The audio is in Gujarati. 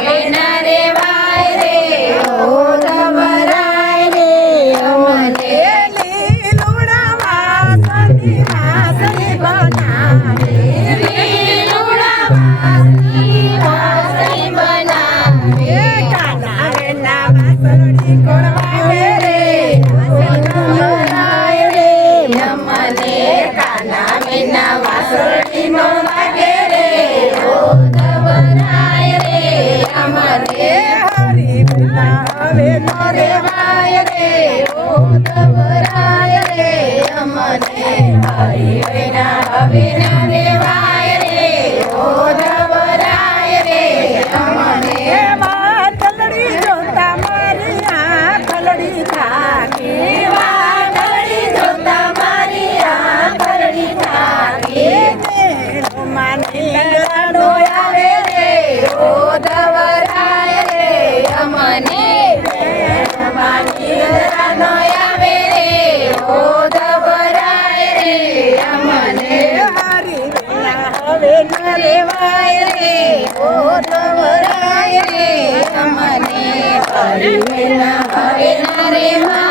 હવે ના રેવાય રે ઓઢવરાય રે અમને લીલુડા વાસની વાસની બનાવે લીલુડા વાસની વાસની બનાવે કાના વાસળી કોણ વાગે રે ઓઢવરાય રે અમને કાના વિના વાસળી નો વાગે રે ઓઢવરાય રે અમને હરી વિના હવે નો રેવાય રે ઓઢવરાય રે અમને હરી વિના હવે ના રેવાય રે ઓઢવરાય રે અમને વાટલડી જોતા મારી આંખલડી થાકી વાટલડી જોતા મારી આંખલડી થાકી માની લાડો આવે રે ઓઢવરાય રે અમને માની લાડો આવે રે ઓઢવરાય રે અમને હરી વિના હવે ન રેવાય રે ઓઢવરાય રે અમને હરી વિના હવે ન રેવાય